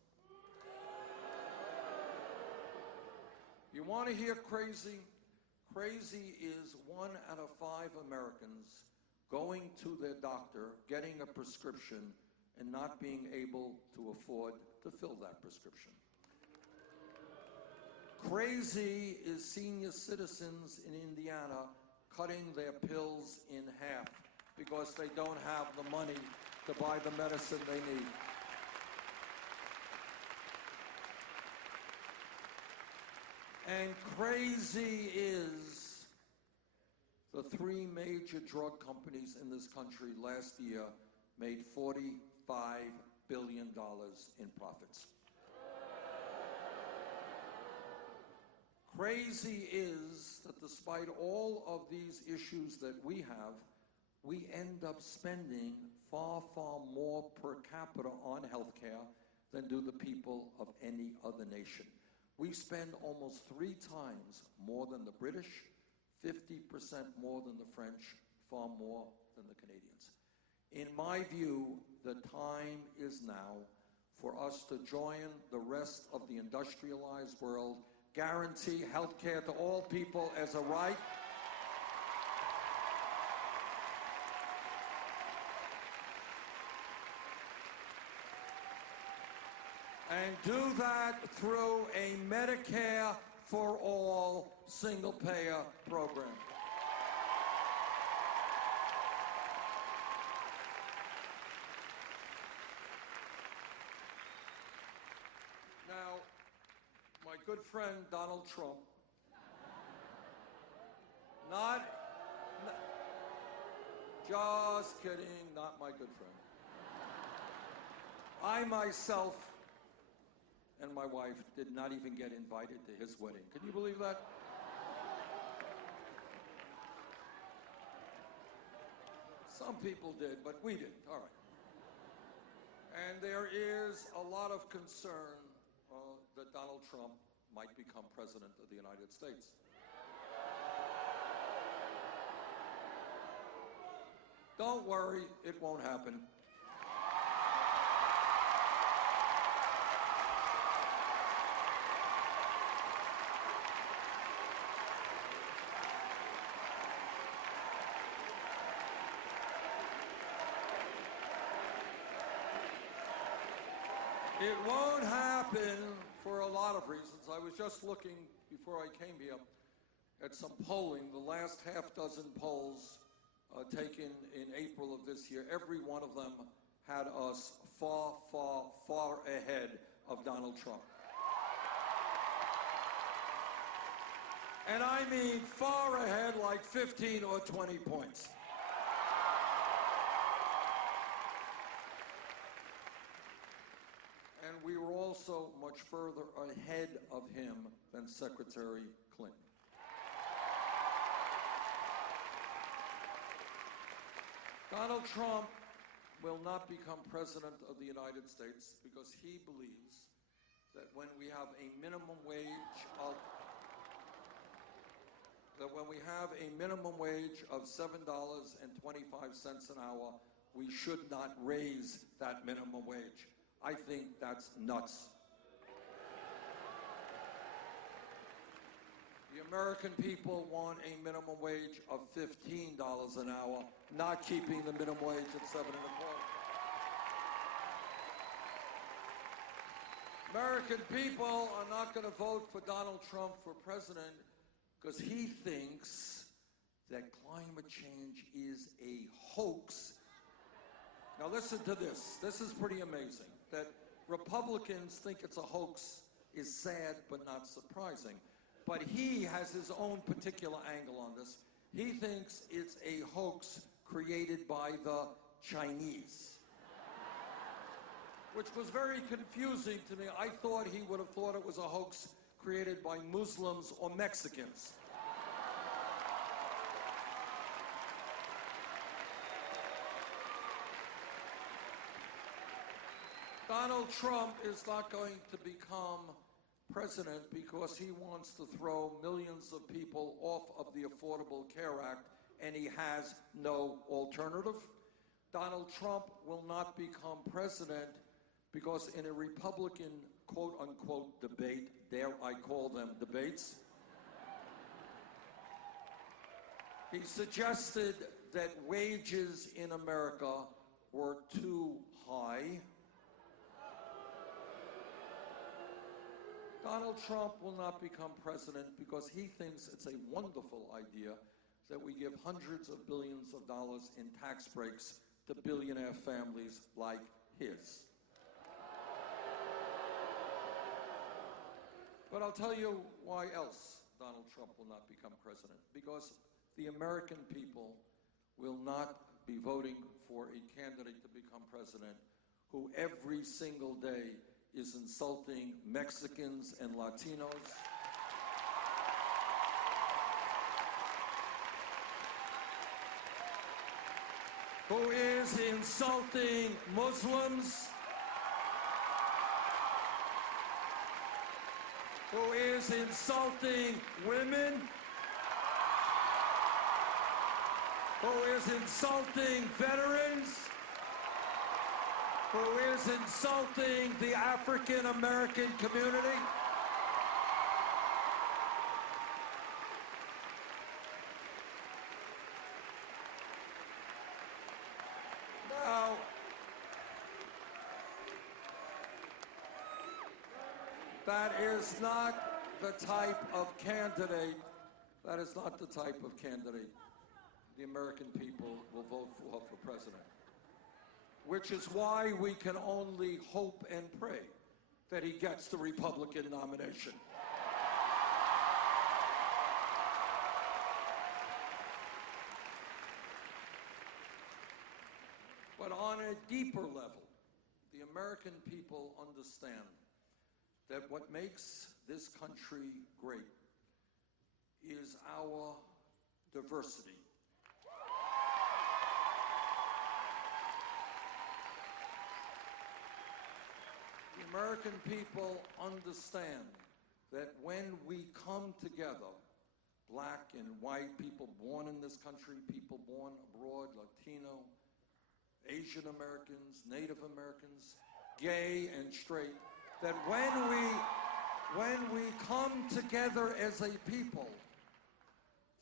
You want to hear crazy? Crazy is 1 out of 5 Americans going to their doctor, getting a prescription, and not being able to afford to fill that prescription. Crazy is senior citizens in Indiana cutting their pills in half because they don't have the money to buy the medicine they need. And crazy is the 3 major drug companies in this country last year made $45 billion in profits. Crazy is that despite all of these issues that we have, we end up spending far, far more per capita on health care than do the people of any other nation. We spend almost 3 times more than the British, 50% more than the French, far more than the Canadians. In my view, the time is now for us to join the rest of the industrialized world, guarantee health care to all people as a right, and do that through a Medicare for all single-payer program. Now, my good friend Donald Trump Not, just kidding, not my good friend. I myself and my wife did not even get invited to his wedding. Can you believe that? Some people did, but we didn't. All right. And there is a lot of concern that Donald Trump might become president of the United States. Don't worry, it won't happen. It won't happen for a lot of reasons. I was just looking, before I came here, at some polling. The last half dozen polls taken in April of this year, every one of them had us far, far, far ahead of Donald Trump. And I mean far ahead, like 15 or 20 points. And we were also much further ahead of him than Secretary Clinton. Donald Trump will not become president of the United States because he believes that when we have a minimum wage of $7.25 an hour, we should not raise that minimum wage. I think that's nuts. The American people want a minimum wage of $15 an hour, not keeping the minimum wage at $7.25. American people are not going to vote for Donald Trump for president because he thinks that climate change is a hoax. Now listen to this. This is pretty amazing. That Republicans think it's a hoax is sad but not surprising. But he has his own particular angle on this. He thinks it's a hoax created by the Chinese, which was very confusing to me. I thought he would have thought it was a hoax created by Muslims or Mexicans. Donald Trump is not going to become president because he wants to throw millions of people off of the Affordable Care Act, and he has no alternative. Donald Trump will not become president because in a Republican quote-unquote debate, dare I call them debates, he suggested that wages in America were too high. Donald Trump will not become president because he thinks it's a wonderful idea that we give hundreds of billions of dollars in tax breaks to billionaire families like his. But I'll tell you why else Donald Trump will not become president. Because the American people will not be voting for a candidate to become president who every single day is insulting Mexicans and Latinos, who is insulting Muslims, who is insulting women, who is insulting veterans, who is insulting the African-American community. Now, that is not the type of candidate, that is not the type of candidate the American people will vote for president. Which is why we can only hope and pray that he gets the Republican nomination. But on a deeper level, the American people understand that what makes this country great is our diversity. The American people understand that when we come together, black and white, people born in this country, people born abroad, Latino, Asian Americans, Native Americans, gay and straight, that when we come together as a people,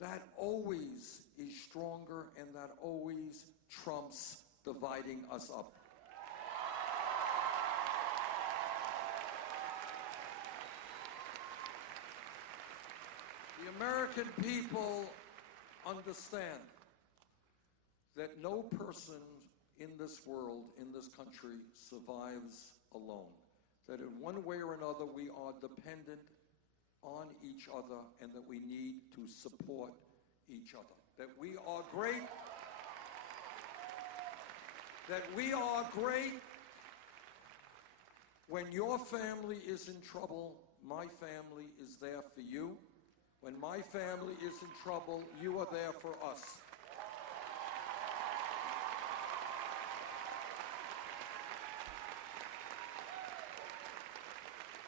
that always is stronger and that always trumps dividing us up. The American people understand that no person in this world, in this country, survives alone. That in one way or another we are dependent on each other and that we need to support each other. That we are great. That we are great when your family is in trouble. My family is there for you. When my family is in trouble, you are there for us.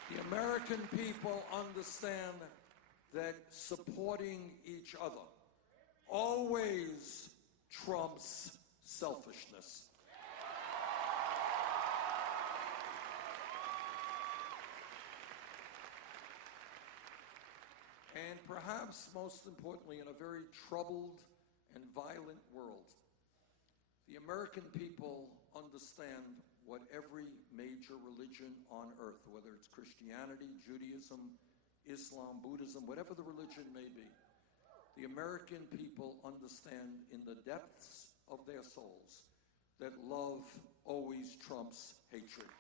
The American people understand that supporting each other always trumps selfishness. And perhaps most importantly, in a very troubled and violent world, the American people understand what every major religion on earth, whether it's Christianity, Judaism, Islam, Buddhism, whatever the religion may be, the American people understand in the depths of their souls that love always trumps hatred.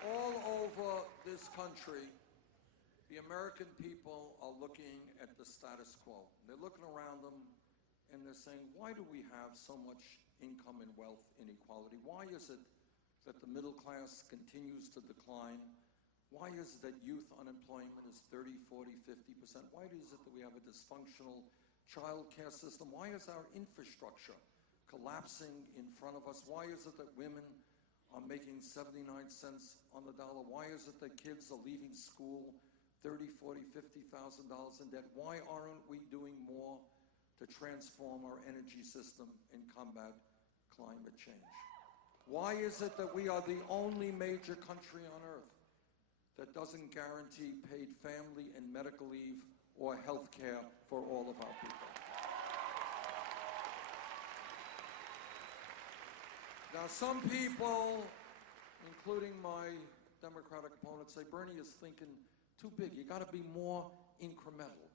All over this country, the American people are looking at the status quo. They're looking around them and they're saying, why do we have so much income and wealth inequality? Why is it that the middle class continues to decline? Why is it that youth unemployment is 30, 40, 50%? Why is it that we have a dysfunctional child care system? Why is our infrastructure collapsing in front of us? Why is it that women are making 79 cents on the dollar? Why is it that kids are leaving school $30, $40, $50,000 in debt? Why aren't we doing more to transform our energy system and combat climate change? Why is it that we are the only major country on earth that doesn't guarantee paid family and medical leave or health care for all of our people? Now, some people, including my Democratic opponents, say Bernie is thinking too big. You got to be more incremental.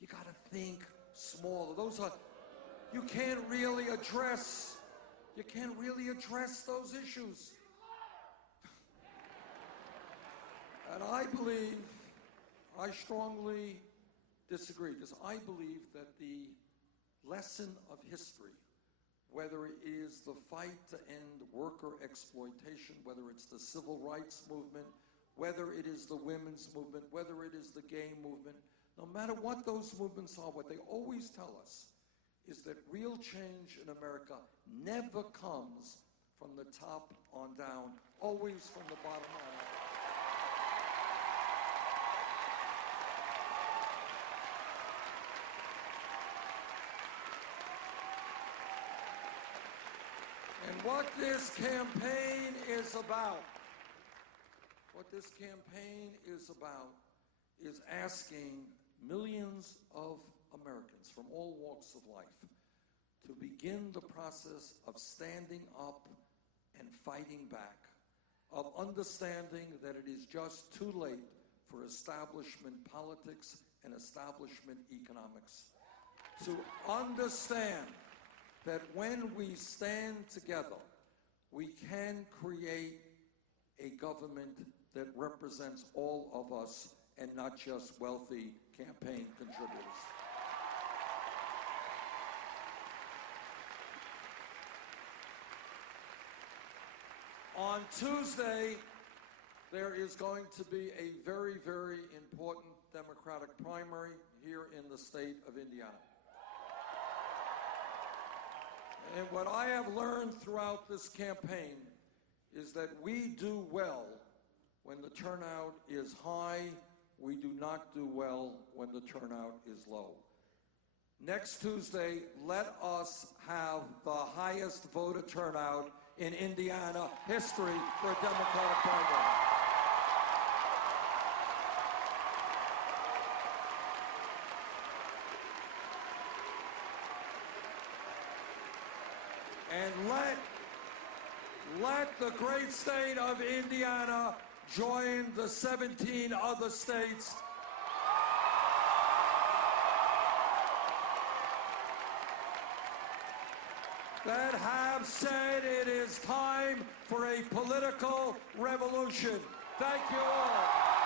You got to think smaller. You can't really address those issues. And I strongly disagree, because I believe that the lesson of history, whether it is the fight to end worker exploitation, whether it's the civil rights movement, whether it is the women's movement, whether it is the gay movement, no matter what those movements are, what they always tell us is that real change in America never comes from the top on down, always from the bottom on up. And what this campaign is about, is asking millions of Americans from all walks of life to begin the process of standing up and fighting back of understanding that it is just too late for establishment politics and establishment economics. To understand that when we stand together, we can create a government that represents all of us and not just wealthy campaign contributors. On Tuesday, there is going to be a very, very important Democratic primary here in the state of Indiana. And what I have learned throughout this campaign is that we do well when the turnout is high. We do not do well when the turnout is low. Next Tuesday, let us have the highest voter turnout in Indiana history for a Democratic primary. And let the great state of Indiana join the 17 other states that have said it is time for a political revolution. Thank you all.